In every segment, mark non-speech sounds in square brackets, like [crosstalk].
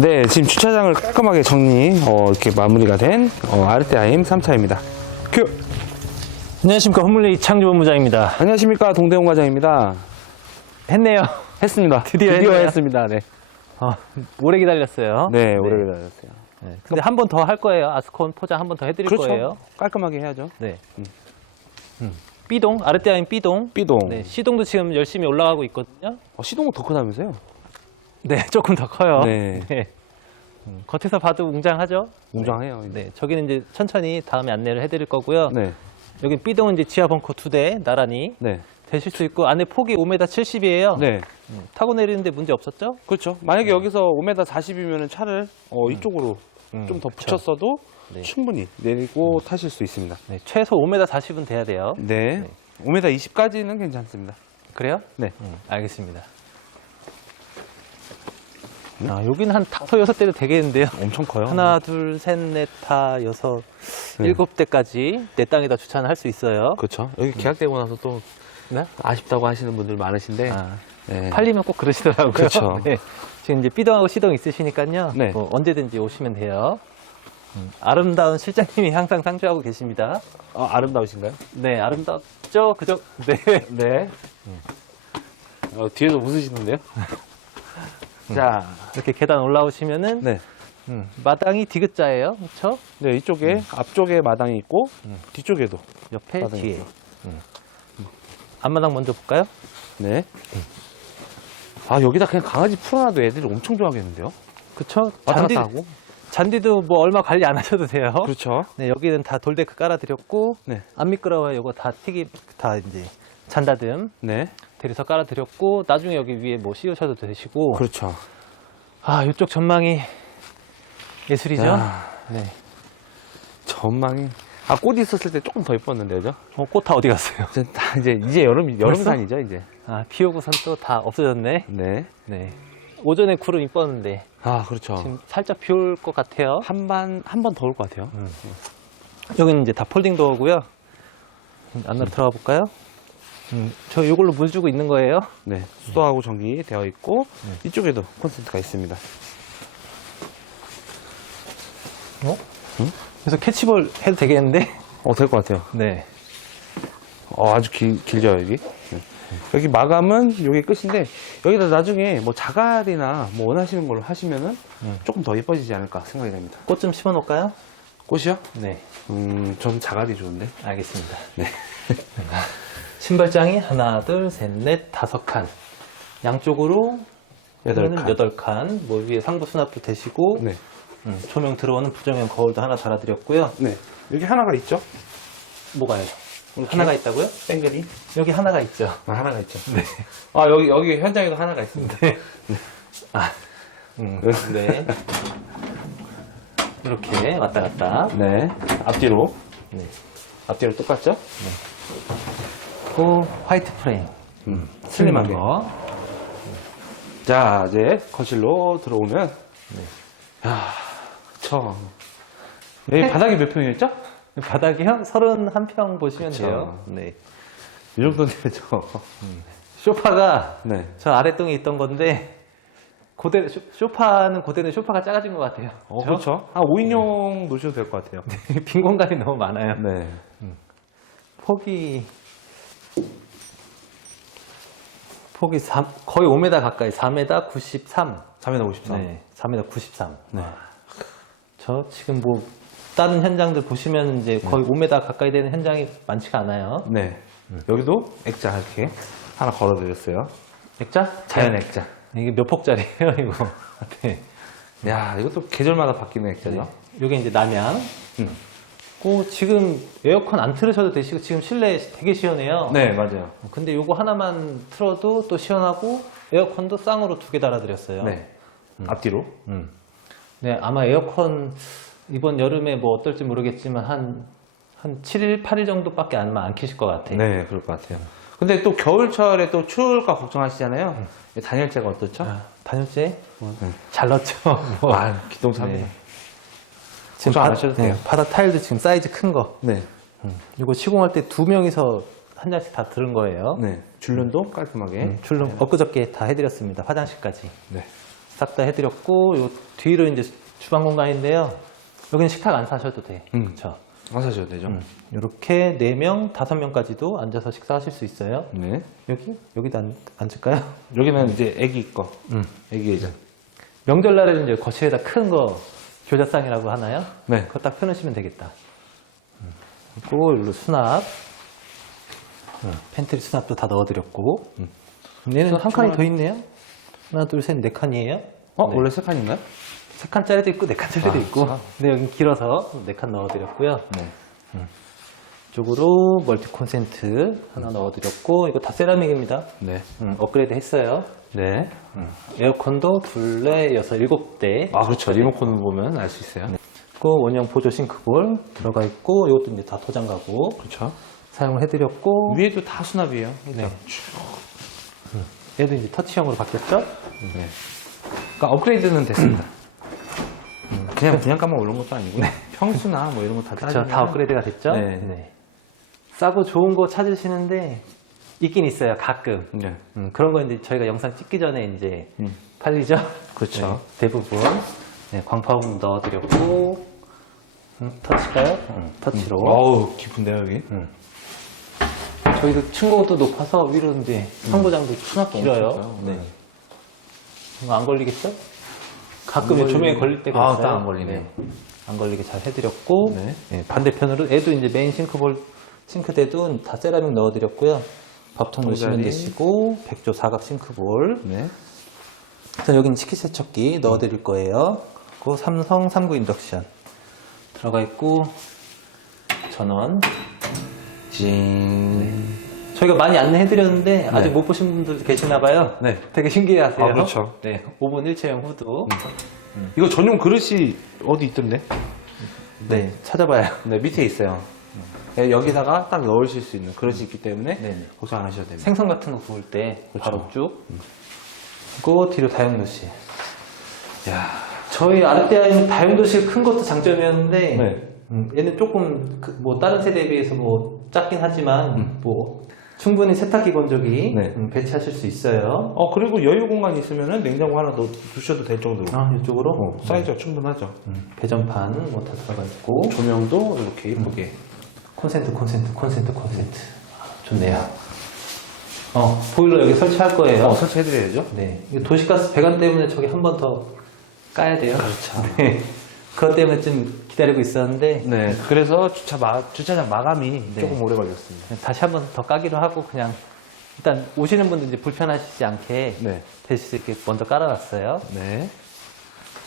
네, 지금 주차장을 깔끔하게 정리, 어, 이렇게 마무리가 된, 어, 아르테아임 3차입니다. 큐! 안녕하십니까 홈블리 이창주 본부장입니다. 안녕하십니까. 동대웅 과장입니다. 했네요. 했습니다. 드디어 했네요. 했습니다. 네. 어, 오래 기다렸어요. 네, 오래 기다렸어요. 네. 근데 한 번 더 할 거예요. 아스콘 포장 한 번 더 해드릴 그렇죠. 거예요. 깔끔하게 해야죠. 네. 음. B동 아르테아인 B동. B동. 네, C동도 지금 열심히 올라가고 있거든요. 어, 시동은 더 크다면서요? 네, [laughs] 조금 더 커요. 네. 음, 겉에서 봐도 웅장하죠? 웅장해요. 네, 저기는 이제 천천히 다음에 안내를 해드릴 거고요. 네. 여기 B동은 이제 지하 벙커 두 대 나란히 네. 되실 수 있고 안에 폭이 5m 70이에요. 네. 타고 내리는데 문제 없었죠? 그렇죠. 만약에 여기서 5m 40이면 차를 어, 이쪽으로 음, 좀 더 그쵸. 붙였어도 네. 충분히 내리고 타실 수 있습니다. 네, 최소 5m 40은 돼야 돼요. 네. 네. 5m 20까지는 괜찮습니다. 그래요? 네. 음, 알겠습니다. 아, 여기는 한 다섯 여섯 대도 되겠는데요. [laughs] 엄청 커요. 하나, 둘, 셋, 넷, 다, 여섯, 네. 일곱 대까지 내 땅에다 주차는 할 수 있어요. 그렇죠. 여기 계약되고 나서 또 네? 아쉽다고 하시는 분들 많으신데 아, 네. 팔리면 꼭 그러시더라고요. 그쵸. [laughs] 네. 지금 이제 B동하고 C동 있으시니까요. 네. 뭐 언제든지 오시면 돼요. 음, 아름다운 실장님이 항상 상주하고 계십니다. 어, 아름다우신가요? 네, 아름답죠? 그죠? [laughs] 네. 네. 어, 뒤에서 웃으시는데요? 자, 이렇게 계단 올라오시면은 네. 음, 마당이 디귿자예요. 그렇죠? 네, 이쪽에 앞쪽에 마당이 있고 음. 뒤쪽에도. 옆에 마당이 뒤에. 있고. 음. 앞마당 먼저 볼까요? 네. 아, 여기다 그냥 강아지 풀어놔도 애들이 엄청 좋아하겠는데요? 왔다 잔디, 갔다 하고. 잔디도 뭐 얼마 관리 안 하셔도 돼요. 그렇죠. 네, 여기는 다 돌데크 깔아드렸고, 네. 안 미끄러워요. 이거 다 튀기, 다 이제 잔다듬 네. 대리석 깔아드렸고, 나중에 여기 위에 뭐 씌우셔도 되시고, 그렇죠. 아, 이쪽 전망이 예술이죠? 야, 네. 전망이. 아, 꽃이 있었을 때 조금 더 이뻤는데, 그죠? 어, 꽃 다 어디 갔어요? [laughs] 이제, 다 이제, 이제 여름, 여름산이죠, 이제. 아, 비 오고선 또 다 없어졌네. 네. 네. 오전에 구름 이뻤는데, 아, 그렇죠. 지금 살짝 비 올 것 같아요. 한 반, 한번 더 올 것 같아요. 여기는 이제 다 폴딩 도어고요. 음, 안으로 들어가 볼까요? 음, 저 이걸로 물 주고 있는 거예요. 네. 수도하고 전기 되어 있고, 네. 이쪽에도 콘센트가 있습니다. 어? 그래서 캐치볼 해도 되겠는데? 어, 될 것 같아요. 네. 어, 아주 길, 길죠, 여기. 네. 여기 마감은 이게 끝인데, 여기다 나중에 뭐 자갈이나 뭐 원하시는 걸로 하시면은 음. 조금 더 예뻐지지 않을까 생각이 됩니다. 꽃 좀 심어 놓을까요? 꽃이요? 네. 음, 전 자갈이 좋은데. 알겠습니다. 네. [laughs] 신발장이 하나, 둘, 셋, 넷, 다섯 칸. 양쪽으로 여덟 칸. 여덟 칸. 뭐 위에 상부 수납도 되시고 네. 음, 조명 들어오는 부정형 거울도 하나 달아드렸고요. 네. 여기 하나가 있죠? 뭐가요? 하나가 있다고요? 땡글이? 여기 하나가 있죠. 아, 하나가 있죠. 네. 아, 여기, 여기 현장에도 하나가 있습니다. 아, 음, 네. 이렇게 왔다 갔다. 네. 앞뒤로. 네. 앞뒤로 똑같죠? 그 화이트 프레임. 음. 슬림하게. 거. 자, 이제 거실로 들어오면. 네. 야, 그쵸. 여기 바닥이 몇 평이었죠? 바닥이요? 31평 보시면 그쵸. 돼요. 네. 이 정도 [laughs] 되죠. 쇼파가 네. 저 아래동에 있던 건데, 고대, 쇼, 쇼파는 고대는 쇼파가 작아진 것 같아요. 어, 그렇죠. 한 5인용 놓으셔도 될 것 같아요. [laughs] 빈 공간이 너무 많아요. 네. 폭이, 폭이 3, 거의 5m 가까이, 4m 93. 3m 53. 네, 4m 93. 네. 저 지금 뭐 다른 현장들 보시면 이제 거의 5m 가까이 되는 현장이 많지가 않아요. 네. 여기도 액자 이렇게 하나 걸어드렸어요. 액자? 자연 액자. 이게 몇 폭짜리예요, [laughs] 이거? 네. 야, 이것도 계절마다 바뀌는 액자죠. 이게 이제 남양. 음. 그 지금 에어컨 안 틀으셔도 되시고 지금 실내 되게 시원해요. 네, 맞아요. 근데 요거 하나만 틀어도 또 시원하고 에어컨도 쌍으로 두 개 달아드렸어요. 네. 앞뒤로. 음. 네, 아마 에어컨 이번 여름에 뭐 어떨지 모르겠지만 한, 한 7일, 8일 정도밖에 아마 안 켜실 것 같아요. 네, 그럴 것 같아요. 근데 또 겨울철에 또 추울까 걱정하시잖아요. 이 단열재가 어떻죠? 아, 단열재? 네. 잘 넣었죠. 뭐. 아, 기동차입니다. 네. 지금 바, 하셔도 돼요. 바닥 타일도 지금 사이즈 큰 거. 네. 이거 시공할 때 두 명이서 한 잔씩 다 들은 거예요. 네. 줄눈도 깔끔하게. 음, 줄눈 엊그저께 다 해드렸습니다. 화장실까지. 네. 싹 다 해드렸고 요 뒤로 이제 주방 공간인데요. 여기는 식탁 안 사셔도 돼. 음. 그렇죠. 안 사셔도 되죠? 이렇게 4명, 5명까지도 앉아서 식사하실 수 있어요. 네. 여기? 여기도 앉, 앉을까요? 여기는 이제 애기 거. 음. 애기 의자. 명절날에는 이제 거실에다 큰 거 교자상이라고 하나요? 네. 그거 딱 펴놓으시면 되겠다. 음. 그리고 일로 수납. 음, 팬트리 수납도 다 넣어드렸고. 음. 얘는 한 칸이 더 있네요. 하나, 둘, 셋, 네 칸이에요. 어, 네. 원래 세 칸인가요? 세 칸짜리도 있고 네 칸짜리도 아, 있고. 진짜? 근데 여기 길어서 네 칸 넣어드렸고요. 네. 이쪽으로 멀티 콘센트 하나 넣어드렸고 이거 다 세라믹입니다. 네. 음, 업그레이드 했어요. 네. 에어컨도 둘레 여섯 일곱 대. 아, 그렇죠. 리모컨을 보면 알 수 있어요. 있고 원형 보조 싱크볼 들어가 있고 이것도 이제 다 도장 가고 그렇죠. 사용을 해드렸고 위에도 다 수납이에요. 네. 얘도 이제 터치형으로 바뀌었죠? 네. 그러니까 업그레이드는 됐습니다. 음, 그냥 분양가만 오른 것도 아니고 평수나 뭐 이런 거 다. 따지면 다 업그레이드가 됐죠? 네. 싸고 좋은 거 찾으시는데 있긴 있어요. 가끔. 네. 음, 그런 거 이제 저희가 영상 찍기 전에 이제 음. 팔리죠? 그렇죠. 네, 대부분. 네, 광파음 넣어드렸고, 음, 터치가요? 음, 터치로. 어우, 깊은데요, 여기? 저희도 층고도 높아서 위로 이제 상부장도 수납 길어요. 깊어요. 네. 이거 안 걸리겠죠? 가끔 안 조명에 걸리네. 걸릴 때가 아, 있어요. 딱안 걸리네요. 안 걸리게 잘 해드렸고, 네. 네, 반대편으로 애도 이제 메인 싱크볼, 싱크대도 다 세라믹 넣어드렸고요. 밥통 넣으시면 동자리. 되시고, 백조 사각 싱크볼. 네. 자, 여기는 치킨 세척기 넣어드릴 거예요. 그리고 삼성 39 인덕션 들어가 있고, 전원. 진. 저희가 많이 안내해드렸는데 아직 네. 못 보신 분들도 계시나 봐요. 네. 되게 신기해하세요. 아, 그렇죠. 네, 5분 일체형 후드. 이거 전용 그릇이 어디 있던데? 네, 찾아봐요. 네, 밑에 있어요. 네, 여기다가 딱 넣으실 수 있는 그릇이 있기 때문에 네네. 걱정 안 하셔도 됩니다. 생선 같은 거 구울 때 그렇죠. 바로 쭉. 그리고 뒤로 다용도실. 야 저희 아르테아는 다용도실 큰 것도 장점이었는데 네. 음, 얘는 조금 그- 뭐 다른 세대에 비해서 뭐 작긴 하지만 뭐 충분히 세탁기 건조기 네. 음, 배치하실 수 있어요. 어, 그리고 여유 공간이 있으면은 냉장고 하나 더 두셔도 될 정도로. 아, 이쪽으로 어, 사이즈가 충분하죠. 음, 배전판 뭐 다 들어가 있고 조명도 이렇게 이쁘게. 콘센트 콘센트 콘센트 콘센트 아, 좋네요. 어 보일러 여기 설치할 거예요. 어, 설치해드려야죠. 네, 이거 도시가스 배관 때문에 저기 한 번 더 까야 돼요. 그렇죠. [laughs] 네, 그것 때문에 좀 기다리고 있었는데 네. 그래서 주차 마, 주차장 마감이 조금 오래 걸렸습니다. 다시 한 번 더 까기로 하고 그냥 일단 오시는 분들 이제 불편하시지 않게 네. 되실 수 있게 먼저 깔아놨어요. 네.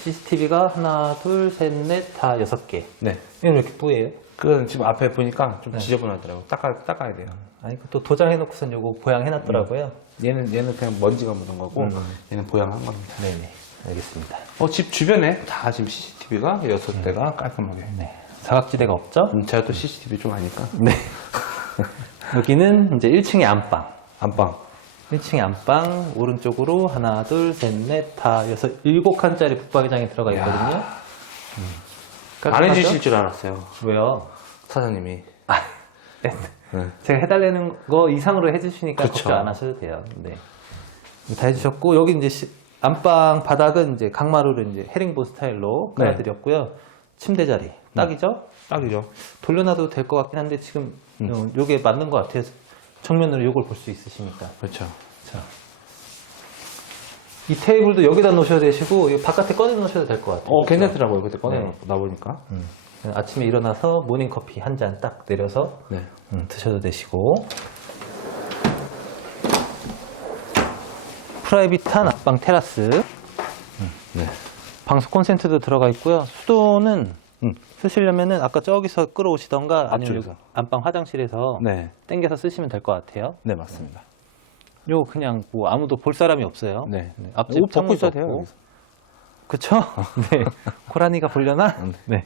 CCTV가 하나, 둘, 셋, 넷, 다 여섯 개. 네. 이건 왜 이렇게 뿌예요? 그 지금 앞에 보니까 좀 지저분하더라고. 닦아, 닦아야 돼요. 아니 또 도장 해놓고선 요거 보양 해놨더라고요. 얘는, 얘는 그냥 먼지가 묻은 거고, 음. 얘는 보양한 겁니다. 네네, 알겠습니다. 어, 집 주변에 다 지금 CCTV가 여섯 대가 깔끔하게. 네, 사각지대가 없죠? 음, 제가 또 CCTV 좀 아니까. 네. [laughs] 여기는 이제 1층의 안방. 안방. 1층의 안방 오른쪽으로 하나, 둘, 셋, 넷, 다 여섯, 일곱 칸짜리 붙박이장이 들어가 있거든요. 안? 해주실 줄 알았어요. 왜요? 사장님이. 아, 네. 네. 제가 해달라는 거 이상으로 해주시니까 그쵸. 걱정 안 하셔도 돼요. 네. 다 해주셨고 여기 이제 시- 안방 바닥은 이제 강마루로 이제 헤링본 스타일로 네. 깔아드렸고요. 침대 자리 딱이죠? 딱이죠. 돌려놔도 될 것 같긴 한데 지금 음. 어, 요게 맞는 것 같아요. 정면으로 요걸 볼 수 있으시니까. 그렇죠. 자. 이 테이블도 여기다 놓으셔도 되시고 이 바깥에 꺼내 놓으셔도 될 것 같아요. 어, 괜찮더라고요. 그때 꺼내 네. 나보니까. 음. 아침에 일어나서 모닝 커피 한 잔 딱 내려서 네. 음, 드셔도 되시고 프라이빗한 앞방 테라스 네. 방수 콘센트도 들어가 있고요 수도는 음, 쓰시려면은 아까 저기서 끌어오시던가 아니면 앞쪽에서. 안방 화장실에서 네. 땡겨서 쓰시면 될 것 같아요 네, 맞습니다. 요 그냥 뭐 아무도 볼 사람이 없어요 네. 앞집 옷 벗고 있어도 돼요. 없고. 여기서. 그쵸? [laughs] 네. 고라니가 보려나? 네.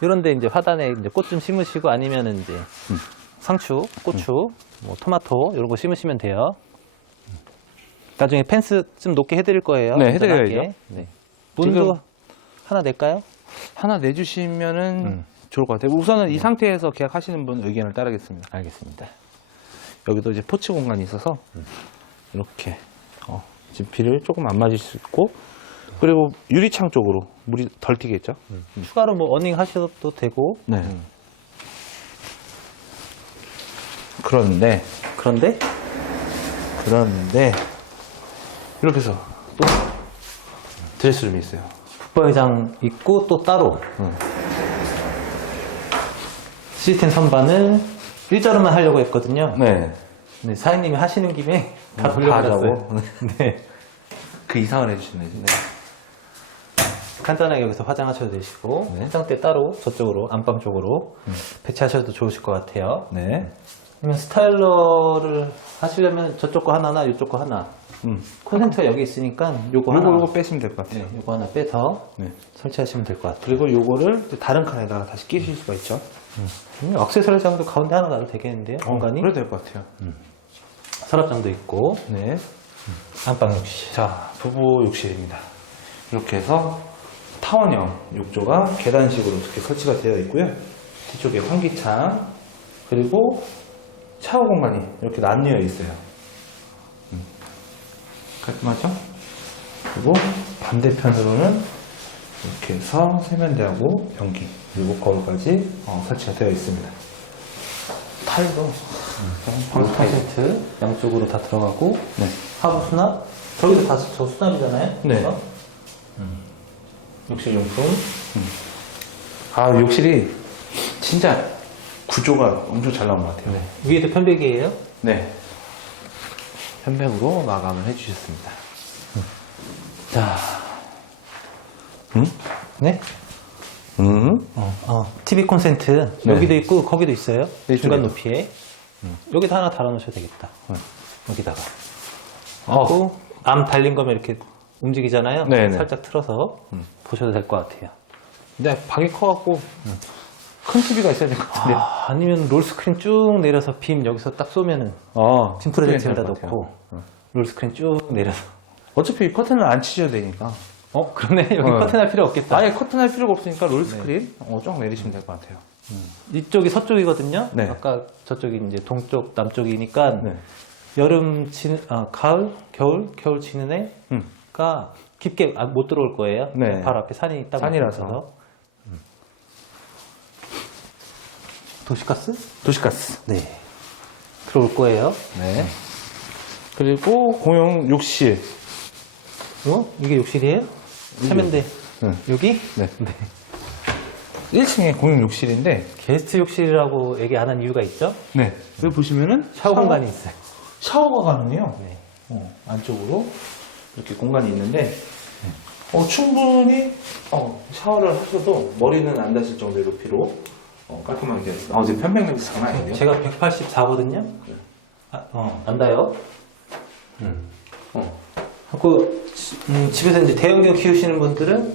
이런데 이제 화단에 이제 꽃 좀 심으시고 아니면은 이제 음. 상추, 고추, 뭐 토마토 이런 거 심으시면 돼요. 나중에 펜스 좀 높게 해드릴 거예요. 네. 해드려야죠. 네. 문도 지금- 하나 낼까요? 하나 내주시면은 음. 좋을 것 같아요. 우선은 이 상태에서 계약하시는 분 의견을 따르겠습니다. 알겠습니다. 여기도 이제 포치 공간이 있어서 이렇게 어, 지피를 조금 안 맞을 수 있고 그리고 유리창 쪽으로 물이 덜 튀겠죠. 추가로 뭐 어닝 하셔도 되고. 네. 그런데. 그런데? 그런데. 이렇게 해서 또 드레스룸이 있어요. 붙박이장 있고 또 따로. 시스템 선반을 일자로만 하려고 했거든요. 네. 네, 사장님이 하시는 김에 [laughs] 다다 돌려버렸어요. 하자고? 네. 그 이상을 해주시네. 진짜. 간단하게 여기서 화장하셔도 되시고 네. 화장대 따로 저쪽으로 안방 쪽으로 배치하셔도 좋으실 것 같아요. 네. 아니면 스타일러를 하시려면 저쪽 거 하나나 이쪽 거 하나. 음. 콘센트가 여기 있으니까 요거 요거 하나, 요거 빼시면 될 것 같아요. 네, 요거 하나 빼서 네. 설치하시면 될 것 같아요. 그리고 요거를 또 다른 칸에다가 다시 끼실 수가 있죠. 음, 액세서리 장도 가운데 하나 놔도 되겠는데요. 공간이 어, 그래도 될 것 같아요. 서랍장도 있고 네. 안방 역시. 자, 부부 욕실입니다. 이렇게 해서 타원형 욕조가 계단식으로 이렇게 설치가 되어 있고요. 뒤쪽에 환기창, 그리고 샤워 공간이 이렇게 나뉘어 있어요. 음. 깔끔하죠? 그리고 반대편으로는 이렇게 해서 세면대하고 변기, 그리고 거울까지 어, 설치가 되어 있습니다. 타일도 방 타일. 콘센트 양쪽으로 다 들어가고 네. 하부 수납 저기도 다 저 수납이잖아요. 네. 그래서? 욕실 용품. 아, 욕실이 진짜 구조가 엄청 잘 나온 것 같아요. 위에도 편백이에요. 네. 편백으로 마감을 해주셨습니다. 자, 음? 네. 음? 어, TV 콘센트 네. 여기도 있고 거기도 있어요. 네, 중간 이쪽에도. 높이에. 여기다 하나 달아놓으셔도 되겠다. 네. 여기다가. 어. 그리고 암 달린 거면 이렇게 움직이잖아요. 네, 네. 살짝 틀어서 보셔도 될 것 같아요. 근데 방이 커갖고 큰 TV가 있어야 될 것 같은데. 아, 아니면 롤 스크린 쭉 내려서 빔 여기서 딱 쏘면은 어, 빔 프로젝트에다 괜찮을 것 같아요. 놓고 롤 스크린 쭉 내려서. 어차피 커튼을 안 치셔야 되니까. 어, 그러네. 여기 어. 커튼 할 필요 없겠다. 아예 커튼 할 필요가 없으니까 롤 스크린 어, 좀 내리시면 될 것 같아요. 이쪽이 서쪽이거든요. 네. 아까 저쪽이 이제 동쪽, 남쪽이니까 네. 여름 지는 아, 가을, 겨울, 겨울 지는 음. 애가 깊게 아, 못 들어올 거예요. 네. 바로 앞에 산이 있다 산이라서. 보니까. 도시가스? 도시가스. 네. 들어올 거예요. 네. 그리고 공용 욕실. 어? 이게 욕실이에요? 세면대. 네. 여기? 네. 1층에 공용 욕실인데. 게스트 욕실이라고 얘기 안 한 이유가 있죠? 네. 여기 보시면은 샤워 공간이 있어요. 샤워가 가능해요. 네. 어, 안쪽으로 이렇게 공간이 있는데 어, 충분히 어, 샤워를 하셔도 머리는 안 닿을 정도의 높이로 어, 깔끔하게 되어 있습니다. 아, 이제 편백 냄새 장난 아니에요. 제가 184거든요. 아, 어, 안다요. 어. 하고 지- 음, 집에서 이제 대형견 키우시는 분들은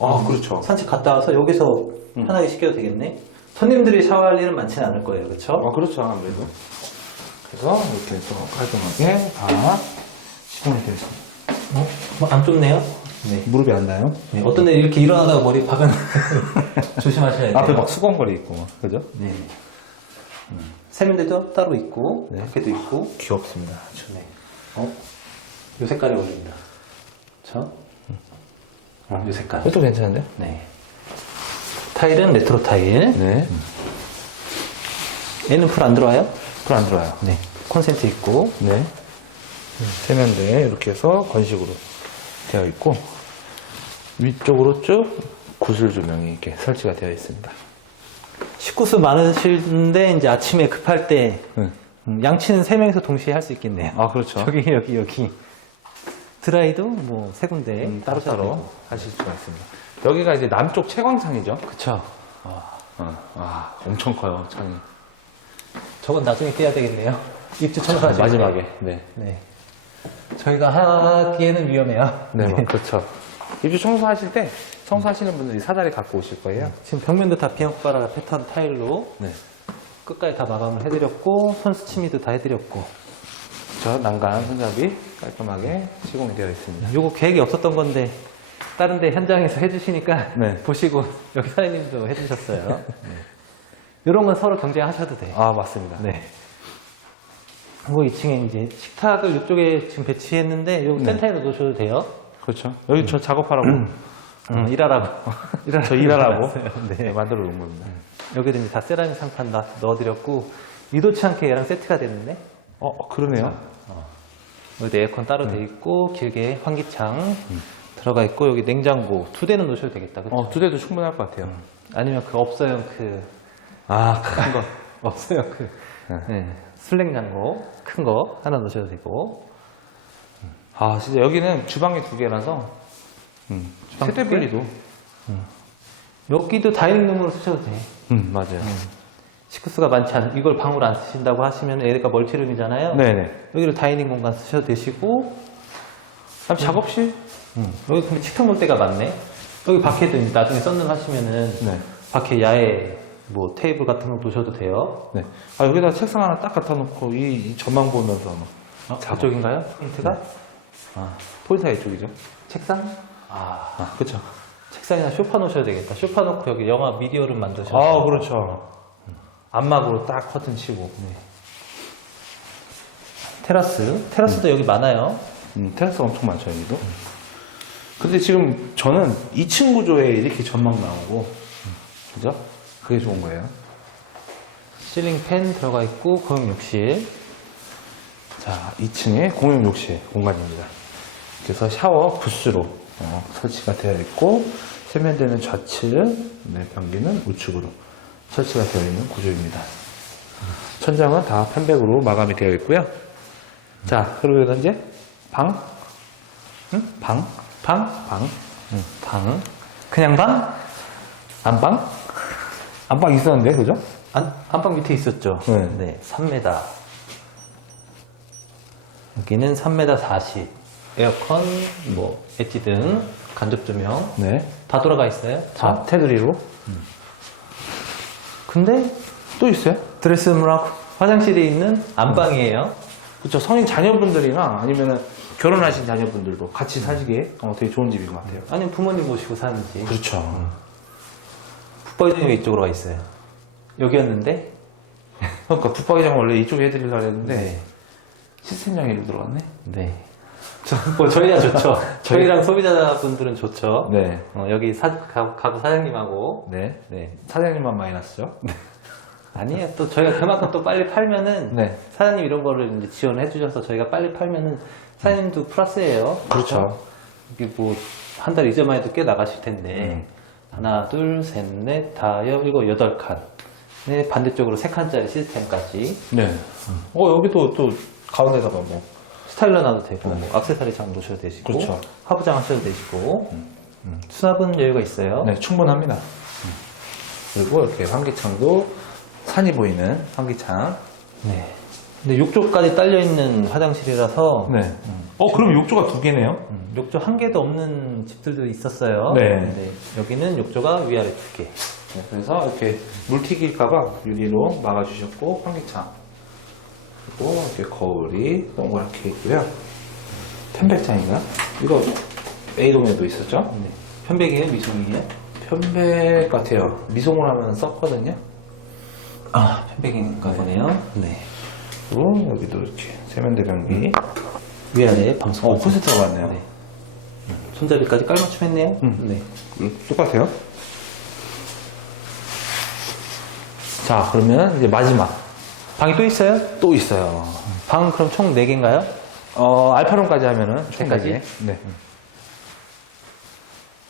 아, 그렇죠. 산책 갔다 와서 여기서 편하게 씻겨도 되겠네. 손님들이 샤워할 일은 많지는 않을 거예요, 그렇죠? 아, 그렇죠. 아무래도. 그래서 이렇게 해서 깔끔하게 다 시공이 되어 있습니다. 어? 뭐안 좁네요. 네. 무릎이 안 닿아요? 네, 어떤 애 이렇게 일어나다가 머리 박으면 [laughs] 조심하셔야 돼요. 앞에 막 수건거리 있고, 막, 그죠? 네. 음. 세면대도 따로 있고 네. 밖에도 있고. 귀엽습니다. 아주. 네. 어? 요 색깔이 어울린다. 그렇죠? 어, 요 색깔. 이것도 괜찮은데? 네. 타일은 레트로 타일. 네. 얘는 풀안 들어와요? 불 안 들어와요. 네. 콘센트 있고. 네. 세면대 이렇게 해서 건식으로 되어 있고 위쪽으로 쭉 구슬 조명이 이렇게 설치가 되어 있습니다. 식구수 많으신데 이제 아침에 급할 때 네. 음, 양치는 세 명이서 동시에 할 수 있겠네요. 아 그렇죠. [laughs] 저기 여기 여기 드라이도 뭐 세 군데 음, 따로 따로 따로 따로. 하실 수가 있습니다. 여기가 이제 남쪽 채광창이죠. 그쵸. 어, 아 엄청 커요 창이. 저건 나중에 떼야 되겠네요. [laughs] 입주 청소하실 마지막에. 때. 네. 네. 저희가 하기에는 위험해요. 네, 뭐 그렇죠. 입주 청소하실 때 청소하시는 분들이 사다리 갖고 오실 거예요. 지금 벽면도 다 비앙코바라 패턴 타일로 네. 끝까지 다 마감을 해드렸고 손수 침이도 다 해드렸고 저 난간 손잡이 깔끔하게 시공이 되어 있습니다. 요거 계획이 없었던 건데 다른 데 현장에서 해주시니까 네. [laughs] 보시고 여기 사장님도 해주셨어요. [laughs] 이런 건 서로 경쟁하셔도 돼요. 아 맞습니다. 네. 그리고 2층에 이제 식탁을 이쪽에 지금 배치했는데 요 네. 센터에도 놓으셔도 돼요. 그렇죠. 여기 저 작업하라고. 음, [laughs] 일하라고. 저 일하라고. 네. 네, 만들어 놓은 겁니다. 여기도 이제 다 세라믹 상판 다 넣어드렸고 이도치 않게 얘랑 세트가 됐는데 어, 그러네요. 여기 에어컨 따로 돼 있고 길게 환기창 들어가 있고 여기 냉장고 두 대는 놓으셔도 되겠다. 그쵸? 어, 두 대도 충분할 것 같아요. 아니면 그 없어요 그 아, 큰 거 [laughs] 없어요 그 네. 술냉장고 큰 거 하나 넣으셔도 되고 아, 진짜 여기는 주방이 두 개라서 음, 세대? 분리도. 여기도 다이닝룸으로 쓰셔도 돼. 음, 맞아요. 식구수가 많지 않, 이걸 방으로 안 쓰신다고 하시면 애가 멀티룸이잖아요. 네네. 여기를 다이닝 공간 쓰셔도 되시고, 그럼 작업실? 여기 근데 식탁 놓을 데가 많네. 여기 밖에도 나중에 썬룸 하시면은 네. 밖에 야외 뭐 테이블 같은 거 놓으셔도 돼요. 네. 아, 여기다 책상 하나 딱 갖다 놓고 이, 이 전망 보면서 어, 작업. 저쪽인가요? 힌트가? 아, 포인트가 이쪽이죠. 책상? 아, 아, 그쵸. 책상이나 쇼파 놓으셔야 되겠다. 쇼파 놓고 여기 영화 미디어룸 만드셔서. 아, 그렇죠. 안막으로 딱 커튼 치고. 테라스. 테라스도 여기 많아요. 음, 테라스 엄청 많죠, 여기도. 근데 지금 저는 2층 구조에 이렇게 전망 나오고, 그죠? 그게 좋은 거예요. 실링 팬 들어가 있고, 고용 욕실. 자, 2층에 공용 욕실 공간입니다. 그래서 샤워 부스로 어, 설치가 되어 있고, 세면대는 좌측, 네, 변기는 우측으로 설치가 되어 있는 구조입니다. 천장은 다 편백으로 마감이 되어 있고요. 자, 그리고 이제 방? 응? 방? 방? 방? 응, 방. 그냥 방? 안방? 안방 있었는데, 그죠? 안, 안방 밑에 있었죠? 네. 3m. 여기는 3m 40. 에어컨, 뭐, 엣지 등, 간접 조명. 네. 다 돌아가 있어요. 자, 테두리로. 근데, 또 있어요? 드레스룸하고 화장실이 있는 안방이에요. 그렇죠. 성인 자녀분들이나 아니면은 결혼하신 자녀분들도 같이 사시기에 어, 되게 좋은 집인 것 같아요. 아니면 부모님 모시고 사는지. 그렇죠. 붙박이장이 이쪽으로 가 있어요. 여기였는데, [laughs] 그러니까 붙박이장 원래 이쪽에 해드리려고 했는데 네. 시스템장 일로 들어갔네. 네. 저, 뭐, 저희야 좋죠. [laughs] 저희랑 소비자분들은 좋죠. 네. 어, 여기 사, 가, 가구 사장님하고. 네. 네. 사장님만 마이너스죠. 아니에요. 또 저희가 그만큼 또 빨리 팔면은 네. 사장님 이런 거를 이제 지원을 해주셔서 저희가 빨리 팔면은 사장님도 플러스예요. 그렇죠. 이게 뭐 한 달 이전만 해도 꽤 나가실 텐데 음. 하나, 둘, 셋, 넷, 다, 여, 일곱, 여덟 칸. 네, 반대쪽으로 세 칸짜리 시스템까지 네. 어 여기도 또 가운데다가 뭐 스타일러 놔도 되고 뭐 액세서리 장 놓으셔도 되시고 그렇죠. 화부장 하셔도 되시고 음, 수납은 여유가 있어요. 네, 충분합니다. 그리고 이렇게 환기창도 산이 보이는 환기창. 네. 근데 욕조까지 딸려 있는 화장실이라서 네. 어 그럼 욕조가 두 개네요. 음, 욕조 한 개도 없는 집들도 있었어요. 네. 근데 여기는 욕조가 위아래 두 개. 네, 그래서 이렇게 물 튀길까봐 유리로 막아주셨고 환기창 그리고 이렇게 거울이 동그랗게 있고요 편백창인가? 이거 A동에도 있었죠? 네. 편백이에요, 미송이에요? 편백 같아요 미송을 하면 썼거든요 아, 편백인가 보네요. 네. 그리고 여기도 이렇게 세면대 변기 위아래 방송. 어 콘센트 들어갔네요 네. 손잡이까지 깔맞춤 했네요. 음. 네. 음, 똑같아요 자 그러면 이제 마지막 방이 또 있어요? 또 있어요 방 그럼 총 4개인가요? 어 알파룸까지 하면은 총 세까지? 네 개. 네.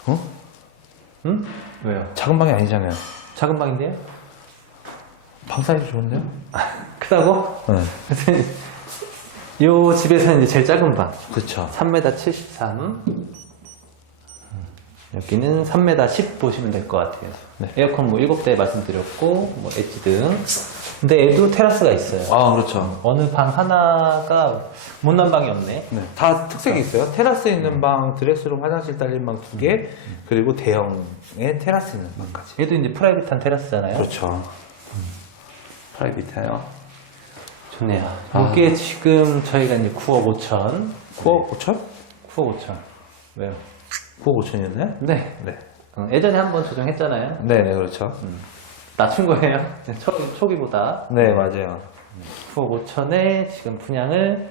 어? 응? 왜요? 작은 방이 아니잖아요. 작은 방인데요? 방 사이즈 좋은데요? [laughs] 크다고? 네. [laughs] 요 집에서는 이제 제일 작은 방. 그쵸. 3m 73. 여기는 3m 10 보시면 될 것 같아요. 네. 에어컨 뭐 7대 말씀드렸고, 뭐 엣지 등. 근데 애도 테라스가 있어요. 아, 그렇죠. 어느 방 하나가 못난 방이 없네. 네. 다 특색이 있어요. 테라스 있는 방, 드레스룸, 화장실 딸린 방 두 개, 그리고 대형의 테라스 있는 방까지. 얘도 이제 프라이빗한 테라스잖아요. 그렇죠. 프라이빗해요. 좋네요. 아. 이게 지금 저희가 이제 9억 5천. 9억 5천? 9억 5천. 왜요? 9억 5천이었나요? 네. 네. 어, 예전에 한 번 조정했잖아요. 네 네, 그렇죠. 낮춘 거예요. [laughs] 초, 초기보다. 네, 맞아요. 9억 5천에 지금 분양을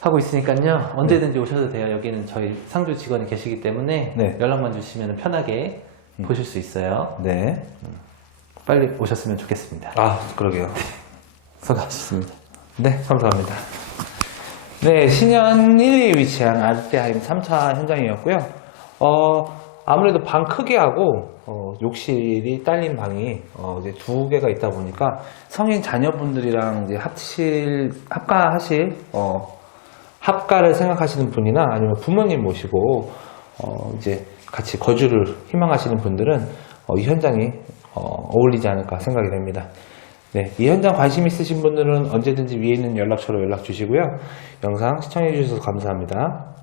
하고 있으니까요. 언제든지 오셔도 돼요. 여기는 저희 상주 직원이 계시기 때문에 네. 연락만 주시면 편하게 보실 수 있어요. 네. 빨리 오셨으면 좋겠습니다. 아, 그러게요. [laughs] 수고하셨습니다. 네, 감사합니다. 네, 신현 1위에 위치한 아르테하임 3차 현장이었고요. 어, 아무래도 방 크기하고 어, 욕실이 딸린 방이 어, 이제 두 개가 있다 보니까 성인 자녀분들이랑 이제 합실 합가하실 어, 합가를 생각하시는 분이나 아니면 부모님 모시고 어, 이제 같이 거주를 희망하시는 분들은 어, 이 현장이 어, 어울리지 않을까 생각이 됩니다. 네, 이 현장 관심 있으신 분들은 언제든지 위에 있는 연락처로 연락 주시고요. 영상 시청해 주셔서 감사합니다.